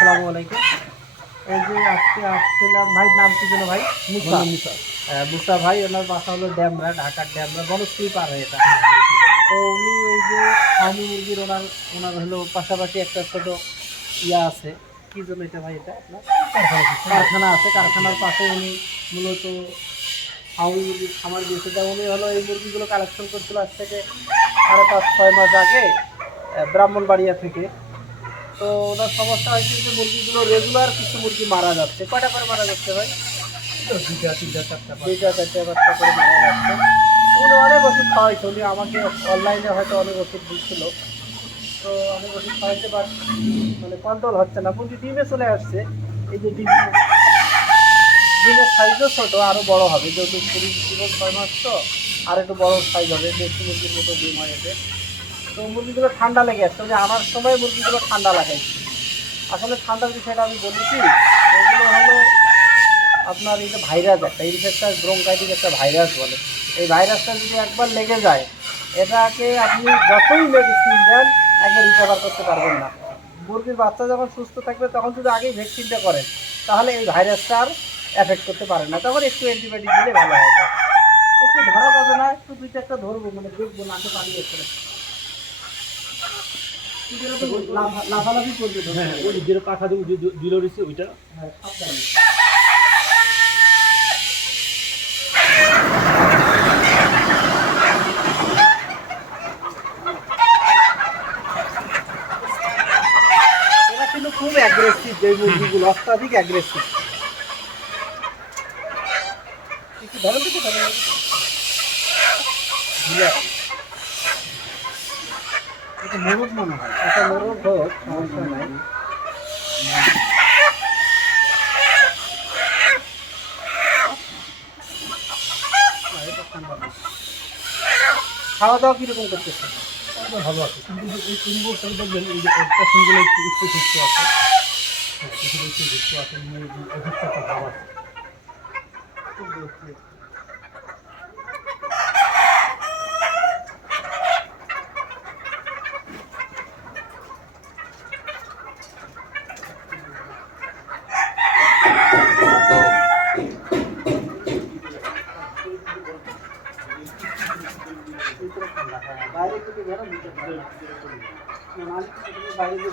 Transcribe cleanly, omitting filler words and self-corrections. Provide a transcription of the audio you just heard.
আসসালামু আলাইকুম। এই যে আজকে আসছিলাম, ভাই নাম কি যেন ভাই? মুসা। মুসা ভাই, ওনার বাসা হলো ড্যামরা, ঢাকার ড্যামরা, বনশ্রী পার হয়ে এটা। তো উনি এই যে ফার্মি মুরগির ওনার ওনার হলো পাশাপাশি একটা ছোট ইয়া আছে, কি জন্য এটা ভাই, এটা আপনার কারখানা আছে। কারখানার পাশে উনি মূলত ফার্মি মুরগির খামার দিয়েছে। তা উনি হলো এই মুরগিগুলো কালেকশন করছিল আজ থেকে 5.5-6 মাস আগে ব্রাহ্মণবাড়িয়া থেকে। তো ওনার সমস্যা হয়েছে যে মুরগিগুলো রেগুলার কিছু মুরগি মারা যাচ্ছে। কয়টা করে মারা যাচ্ছে ভাই? দুইটা, তিনটা, চারটা, পাঁচটা করে মারা যাচ্ছে। উনি অনেক ওষুধ খাওয়াইছে, উনি আমাকে অনলাইনে হয়তো অনেক ওষুধ দিচ্ছিল। তো অনেক ওষুধ খাওয়াইছে, বাট মানে কন্ট্রোল হচ্ছে না। মুরগি ডিমে চলে আসছে। এই যে ডিমের সাইজও ছোটো, আরও বড় হবে, যেহেতু 6 মাস তো আর একটু বড় সাইজ হবে, দেশি মুরগির মতো ডিম হয় এতে। তো মুরগিগুলো ঠান্ডা লেগে আসছে, মানে আনার সময় মুরগিগুলো ঠান্ডা লাগাইছে। আসলে ঠান্ডার বিষয়টা আমি বলি কি, এগুলো হলো আপনার এই যে ভাইরাস, একটা ইনফেকশাস ব্রঙ্কাইটিস একটা ভাইরাস বলে। এই ভাইরাসটা যদি একবার লেগে যায়, এটাকে আপনি যতই মেডিসিন দেন আগে রিকভার করতে পারবেন না। মুরগির বাচ্চা যখন সুস্থ থাকবে তখন যদি আগেই ভ্যাকসিনটা করেন, তাহলে এই ভাইরাসটা আর এফেক্ট করতে পারে না। তখন একটু অ্যান্টিবায়োটিক দিলে ভালো হয়ে যায়। একটু ধরা যাবে না, একটু দুইটা একটা ধরবো, মানে দেখবো নাকে পানি এসে লাফালাফি করবে। হ্যাঁ, ওই যেটা পাখা দিল রয়েছে ওইটা। হ্যাঁ, সাবধানে। এরা কিন্তু খুব অ্যাগ্রেসিভ, যে মুরগিগুলো অত্যাধিক অ্যাগ্রেসিভ। একটু ধরেন তো, ধরেন এটা মোরগ মনে হয়, এটা মোরগ হোক, সমস্যা নাই। খাওয়া দাওয়া কিরকম করতেছে? ভালো আছে, কিন্তু এই পরিবর্তন দেখবেন, এই যে পছন্দগুলো একটু উচ্চ সুস্থ আছে। হ্যাঁ, কিছু একটু সুস্থ আছে, অসুস্থ একটা ভাব আছে। বাইরে থেকে গেলাম, বাইরে যে